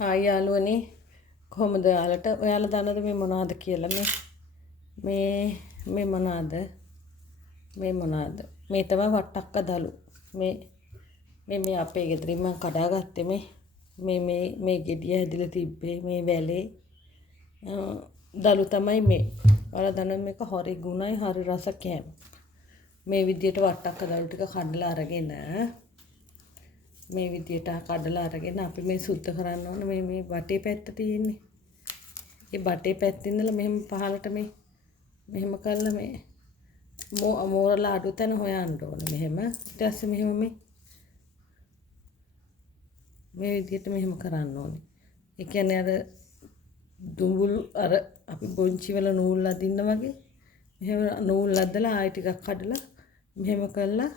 Hi යාළුවනේ කොහොමද ඔයාලට ඔයාලා දන්නද මේ මොනවද කියලා මේ මොනවද මේ තමයි වට්ටක්ක දලු මේ අපේ ගෙදරින් මම කඩාගත්තේ මේ ගෙඩිය හැදිලා තිබ්බේ මේ වැලේ දලු තමයි මේ ඔයාලා දන්නද මේක හරි ගුණයි හරි රස කෑම මේ විදියට වට්ටක්ක දලු ටික කඩලා අරගෙන මේ විදියට කඩලා අරගෙන අපි මේ සුද්ධ කරන්න ඕන මේ බටේ පැත්ත තියෙන්නේ. ඒ බටේ පැත්තේ ඉඳලා මෙහෙම පහලට මෙහෙම කරලා මේ මෝරලා අඩු තැන හොයන්න ඕන මෙහෙම. ඊට පස්සේ මෙහෙම මේ විදියට මෙහෙම කරන්න ඕනේ. ඒ කියන්නේ අර දුඹුල් අර අපි බොන්චි වල නූල් අදින්න වගේ මෙහෙම නූල් අදලා ආයෙ ටිකක් කඩලා මෙහෙම කරලා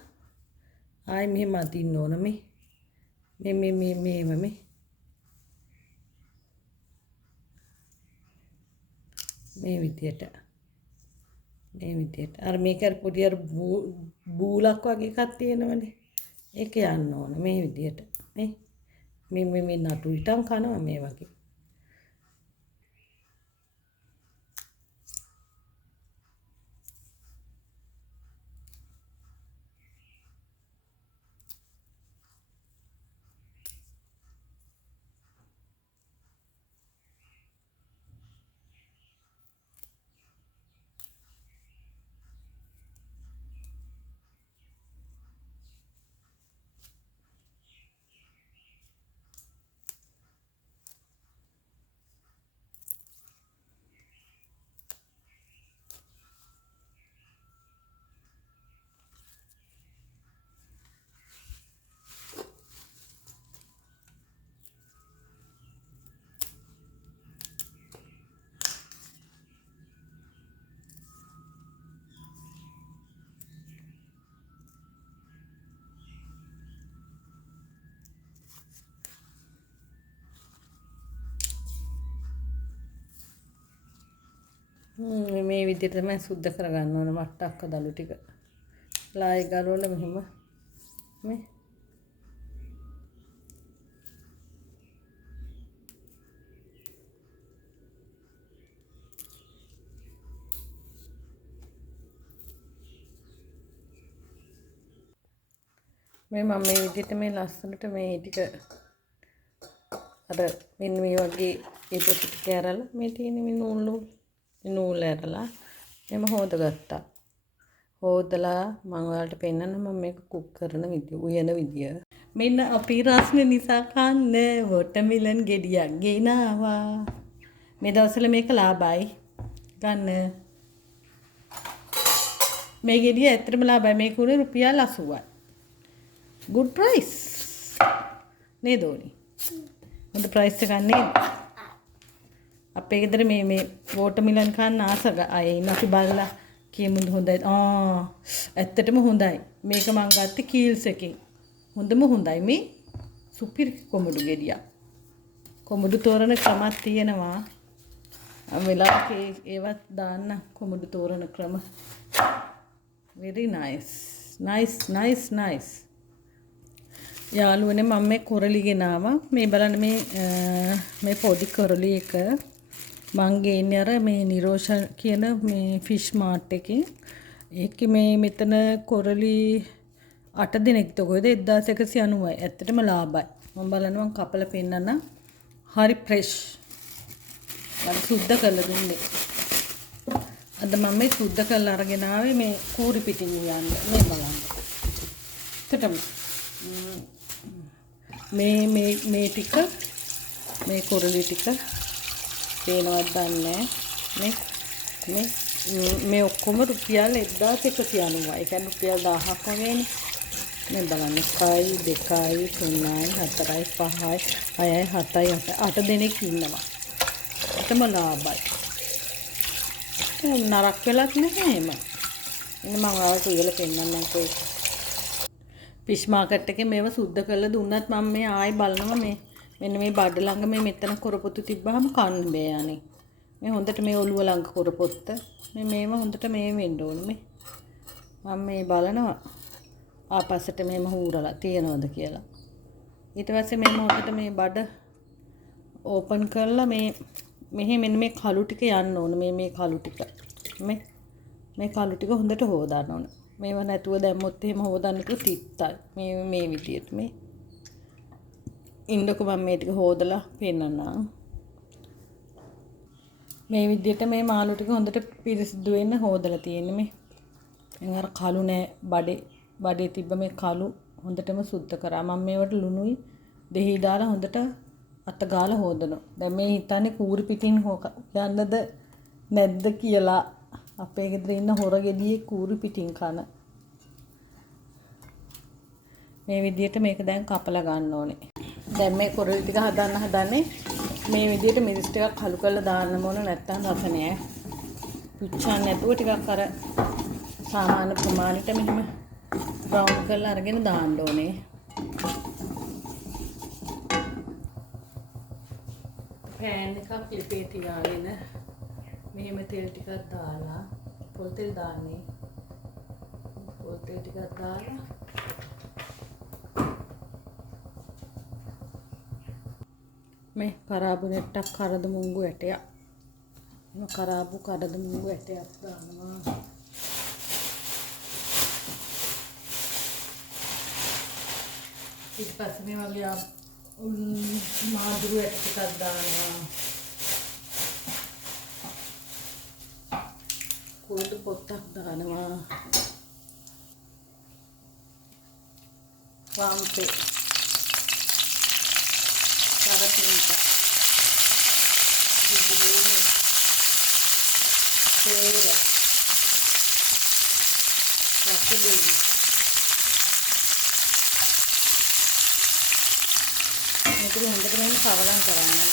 ආයෙ මෙහෙම අදින්න ඕන මේ විදියට අර මේක පොඩි අර බූලක් වගේ එකක් තියෙනවනේ ඒක යන්න ඕන මේ විදියට මේ නටු ඉටන් කනවා මේ වගේ මේ විදිහට තමයි සුද්ධ කරගන්න ඕන වට්ටක්ක දලු ටික. ලායි ගලවල මෙහෙම මම මේ විදිහට මේ ලස්සනට මේ ටික අර මෙන්න මේ වගේ ඒක ටික ඇරලා මේ තියෙන මේ නූල් ඇරලා එම හොදගත්තා. හොදලා මම ඔයාලට පෙන්නන්න මම මේක කුක් කරන විදිය, උයන විදිය. මෙන්න අපි රස්නේ නිසා කන්න වොටර්මෙලන් ගෙඩියක් ගෙනාවා. මේ දවස්වල මේක ලාභයි. ගන්න. මේ ගෙඩිය ඇත්තටම ලාභයි. මේක උනේ රුපියල් 80යි. good price. නේද ඕනි? හොඳ ප්‍රයිස් එකක් නේද? අපේ ගෙදර මේ වෝටර්මෙලන් කන්න ආස අය ඉන්න අපි බලලා කියමුද හොඳයි. ඇත්තටම හොඳයි. මේක මං ගත්තේ කීල්ස් එකෙන්. හොඳයි මේ සුපිරි කොමඩු ගෙඩියක්. කොමඩු තෝරන ක්‍රමයක් තියෙනවා. වෙලාවක ඒවත් දාන්න කොමඩු තෝරන ක්‍රම. very nice. යාළුවනේ මම මේ කොරලි ගෙනාවා. මේ බලන්න මේ පොඩි කොරලි එක මං ගේන්නේ අර මේ නිරෝෂා කියන මේ ෆිෂ් මාර්ට් එකේ. ඒකේ මේ මෙතන කොරලි 8 දිනක් තකොයිද 1190යි. ඇත්තටම ලාභයි. මම බලනවා කපලා පෙන්නන්න. හරි ෆ්‍රෙෂ්. මම සුද්ධ කරලා දුන්නේ. අද මම මේ සුද්ධ කරලා අරගෙන ආවේ මේ කූරි පිටින් යන්න. මේ බලන්න. එතටම මේ ටික මේ කොරලි ටික පේනවත් දන්නේ මේ ඔක්කොම රුපියල් 1190යි. ඒ කියන්නේ රුපියල් 1000ක් වගේනේ. මේ බලන්න 1යි 2යි 3යි 4යි 5යි 6යි 7යි 8 දෙනෙක් ඉන්නවා. ඒකම ලාභයි. නරක වෙලක් නැහැ එහෙම. ඉන්න මම ආවට ඉවල පෙන්නන්නම්කෝ. ෆිෂ් මාකට් එකේ මේව සුද්ධ කරලා දුන්නත් මම මේ ආයි බලනවා මෙන්න මේ බඩ ළඟ මෙතන කොරපොත්තු තිබ්බහම කන්න බෑ අනේ. මේ හොඳට මේ ඔළුව ළඟ කොරපොත්ත. මේව හොඳට මේ වෙන්න ඕනේ මම මේ බලනවා ආපස්සට මෙහෙම හූරලා තියනවද කියලා. ඊට පස්සේ මෙහෙම හොඳට මේ බඩ ඕපන් කරලා මෙහි මෙන්න මේ කළු ටික යන්න ඕන. මේ කළු ටික. මේ කළු ටික හොඳට හොදන්න ඕන. මේව නැතුව දැම්මොත් එහෙම හොදන්න තු තිත්තයි. මේ විදියට මේ ඉන්නකො මම මේ ටික හොදලා පෙන්නන්නම්. මේ විදියට මේ මාළු ටික හොඳට පිරිසිදු වෙන්න හොදලා තියෙන්නේ මේ. දැන් අර කළු නෑ බඩේ තිබ්බ මේ කළු හොඳටම සුද්ධ කරා. මම මේවට ලුණුයි දෙහි දාලා හොඳට අත ගාලා හොදනවා. දැන් මේ හිතන්නේ කූරි පිටින් යන්නද නැද්ද කියලා. අපේ ගෙදර ඉන්න හොර ගෙඩියේ කූරි පිටින් කන. මේ විදියට මේක දැන් කපලා ගන්න ඕනේ. දැන් මේ කොරල් ටික හදන්නේ මේ විදියට මිරිස් ටිකක් කළු කරලා දාන්න ඕන නැත්නම් රස නෑ. පුච්චන්න නැතුව ටිකක් අර සාමාන්‍ය ප්‍රමාණයට මෙහෙම බ්‍රවුන් කරලා අරගෙන දාන්න ඕනේ. පෑන් එකක් ලිපේ තියාගෙන මෙහෙම තෙල් ටිකක් දාලා පොල් තෙල් දාන්නේ. පොල් තෙල් ටිකක් දාලා මේ කරාබු නැට්ටක් කරද මුංගු ඇටයක්. මේ කරාබු කරද මුංගු ඇටයක් දානවා. ඊට පස්සේ මේ වගේ මාදුරු ඇට ටිකක් දානවා. කුරුදු පොත්තක් දානවා. වාම්පේ කරපින්ට ඉදිරියේ තේර කපුලි මේක හොඳට මෙන්න කවලම් කරන්න.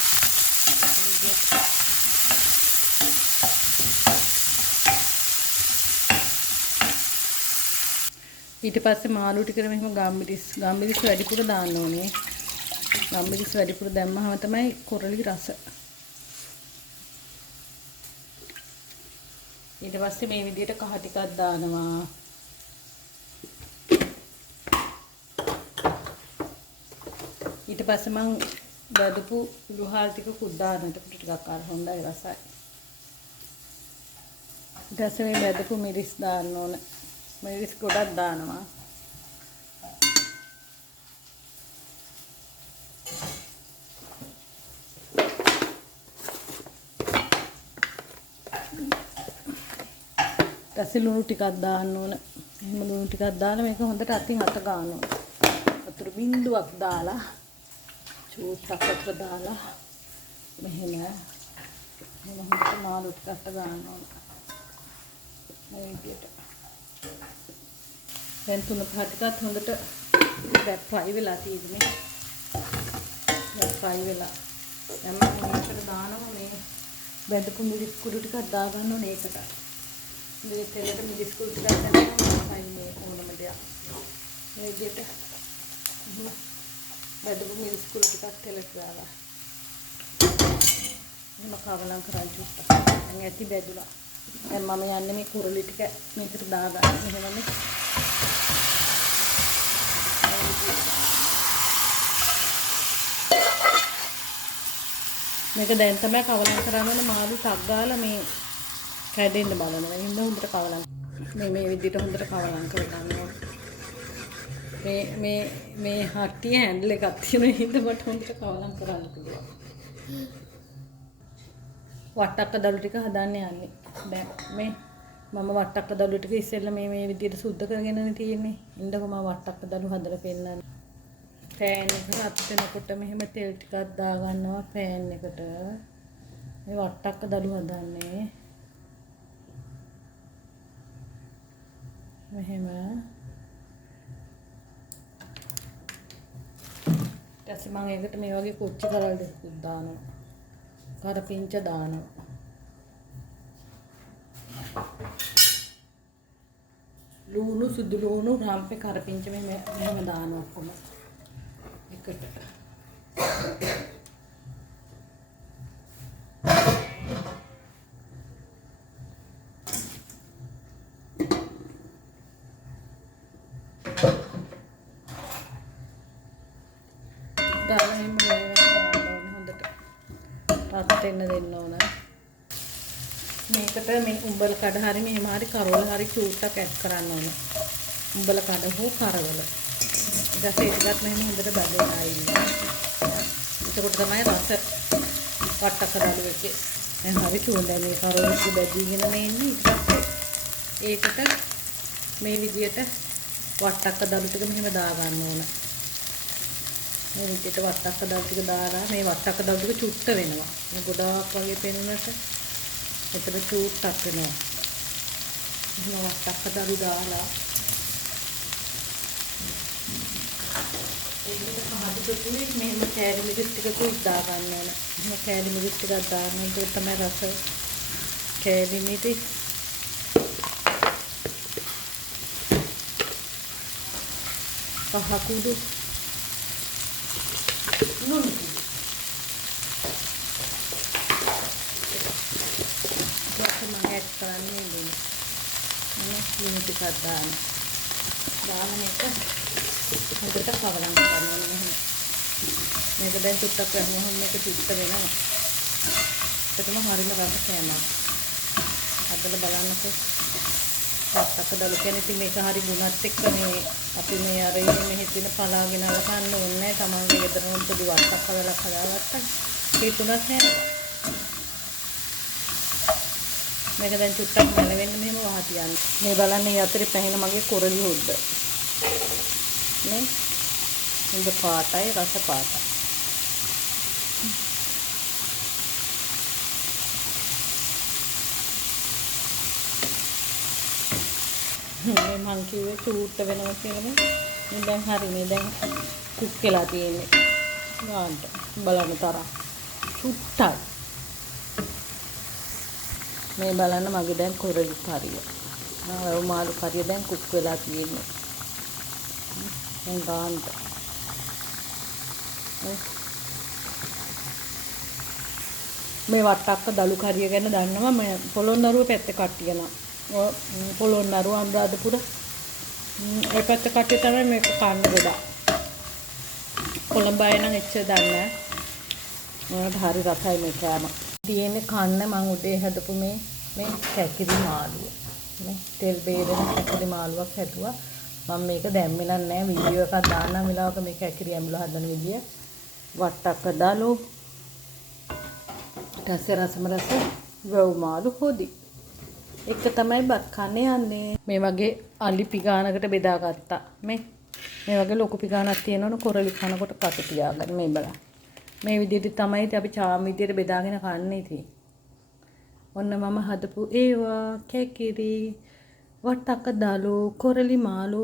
ඊට පස්සේ මාළු ටිකට මෙහෙම ගම්මිරිස් වැඩිපුර දාන්න ඕනේ. ගම්මිරිස් වැඩිපුර දැම්මහම තමයි කොරලි රස. ඊට පස්සේ මේ විදිහට කහ ටිකක් දානවා. ඊට පස්සේ මං බදපු ලුහල් ටිකකුත් දානවා. ඒකට ටිකක් අර හොඳයි රසයි. ඊට පස්සේ මේ බදපු මිරිස් දාන්න ඕන. මිරිස් ගොඩක් දානවා. ඊට ලුණු ටිකක් දාන්න ඕන. එහෙම ලුණු ටිකක් දාලා මේක හොඳට අතින් අත ගන්න ඕන. වතුර බින්දුවක් දාලා චූට්ටක් වතුර දාලා මෙහෙම හොඳට මාළු ටිකක් ගන්න ඕන. මේ විදියට. දැන් තුන පහ ටිකක් හොඳට ෆ්‍රයි වෙලා තියෙන්නේ. දැන් ෆ්‍රයි වෙලා. දැන් මම මේකට දානවා මේ බෙදපු මිරිස් කුඩු ටිකක් දා ගන්න ඕනේ ඒකට. මේ තෙලට මිරිස් කුඩු ටිකක් දානවා මේ ඕනම දෙයක්. මේ විදියට බෙදපු මිරිස් කුඩු ටිකක් තෙලට දාලා. එහෙම කවලම් කරන් චුට්ටක්. දැන් ඇති බෙදුලා. දැන් මම යන්නේ මේ කුරුලි ටික මේකට දාගන්න. මෙහෙමනේ. මේක දැන් තමයි කවලම් කරන්න මාළු ටක් ගාලා මේ කැඩෙන්න බලනවා. එහෙනම් හොඳට කවලම්. මේ විදිහට හොඳට කවලම් කරගන්න ඕනේ. මේ හට්ටිය හැන්ඩල් එකක් තියෙන හින්දා මට හොඳට කවලම් කරන්න පුළුවන්. වට්ටක්ක දළු ටික හදන්න යන්නේ. දැන් මේ මම වට්ටක්ක දළු ටික ඉස්සෙල්ලා මේ විදිහට සුද්ධ කරගෙනනේ තියෙන්නේ. ඉන්නකො මම වට්ටක්ක දළු හදලා පෙන්නන්න. පෑන් එක රත් වෙනකොට මෙහෙම තෙල් ටිකක් දා ගන්නවා පෑන් එකට. මේ වට්ටක්ක දළු හදන්නේ. මෙහෙම. ඊටසේ මම ඒකට මේ වගේ කොච්චි කරල් දෙකක් දානවා. කරපිංච දානවා. ලුණු සුදු ලුණු රම්පේ කරපිංච මෙහෙම දානවා ඔක්කොම එකට. දාලා එහෙම හොඳට රත් වෙන්න දෙන්න ඕන. මේකට මේ උඹල කඩ හරි මෙහෙම හරි කරවල හරි චූට්ටක් ඇඩ් කරන්න ඕන. උඹල කඩ හෝ කරවල. ඊට පස්සේ ටිකක් මෙහෙම හොඳට බැදලා ඉන්න. එතකොට තමයි රස වට්ටක්ක දළු එකේ. දැන් හරි චූට්ටක් මේ කරවල ඉස්සු බැදීගෙන මේ ඉන්නේ. ඊට පස්සේ ඒකට මේ විදියට වට්ටක්ක දළු ටික මෙහෙම දා ගන්න ඕන. මේ විදියට වට්ටක්ක දළු ටික දාලා මේ වට්ටක්ක දළු ටික චුට්ට වෙනවා. මේ ගොඩාක් වගේ පෙනුනට එතන චුට්ටක් වෙනවා. එහෙනම් වට්ටක්ක දළු දාලා ඒකට පහදපුනේ මෙහෙම කෑලි මිරිස් ටිකකුත් දා ගන්න ඕන. එහෙනම් කෑලි මිරිස් ටිකක් දාන්න ඒක තමයි රස. කෑලි මිරිස් පහ කුඩු ලුණු කුඩු මම ඇඩ් කරන්නේ ලුණු. ලුණු ටිකක් දාන්න. දාගෙන එක හොඳට කවලම් කරන්න ඕනේ මෙහෙම. මේක දැන් චුට්ටක් වැහුනහම මේක චුට්ට වෙනවා. ඒකම හරිම රස කෑමක්. අදලා බලන්නකෝ. වට්ටක්ක දළු කියන්නේ ඉතින් මේක හරි ගුණත් එක්ක මේ අපි මේ අර මෙහි තියෙන පලාගෙන අලකන්න ඕනේ නැහැ. තමන්ගේ ගෙදරම පොඩි වට්ටක්ක වල හදාගත්තා. හිතුණත් නෑ. මේක දැන් චුට්ටක් මැලවෙන්න මෙහෙම වහ තියන්න. මේ බලන්න මේ අතරේ පැහින මගේ කොරලි හොද්ද. නේ? හොඳ පාටයි රස පාටයි. මේ මං කිව්වේ චූට්ට වෙනවා කියලා නේ. දැන් හරිනේ දැන් කුක් වෙලා තියෙන්නේ. ගාන්න බලන්න තරම්. චුට්ටයි. මේ බලන්න මගේ දැන් කොරලි කරිය. මාළු කරිය දැන් කුක් වෙලා තියෙන්නේ. දැන් ගාන්න. මේ වට්ටක්ක දළු කරිය ගැන දන්නවා මම පොළොන්නරුව පැත්තේ කට්ටිය නම්. පොළොන්නරුව අනුරාධපුර ඒ පැත්ත කට්ටිය තමයි මේක කන්න ගොඩක්. කොළඹ අය නම් එච්චර දන්නේ නැහැ. හරි රසයි මේ කෑම. තියෙන්නේ කන්න මං උදේ හදපු මේ කැකිරි මාළුව. මේ තෙල් බේරෙන කැකිරි මාළුවක් හැදුවා. මම මේක දැම්මෙලා නැහැ වීඩියෝ එකක් දාන්නම් වෙලාවක මේ කැකිරි ඇඹුල හදන විදිය. වට්ටක්ක දළු ඊට රසම රස වැව් මාළු හොදි. එක තමයි බත් කන්නේ යන්නේ. මේ වගේ අලි පිගානකට බෙදාගත්තා. මේ වගේ ලොකු පිගානක් තියෙනවනේ කොරලි කනකොට කට තියාගන්න මේ බලන්න. මේ විදිහට තමයි අපි චාම් විදිහට බෙදාගෙන කන්නේ ඉතින්. ඔන්න මම හදපු ඒවා කැකිරි වට්ටක්ක දළු කොරලි මාළු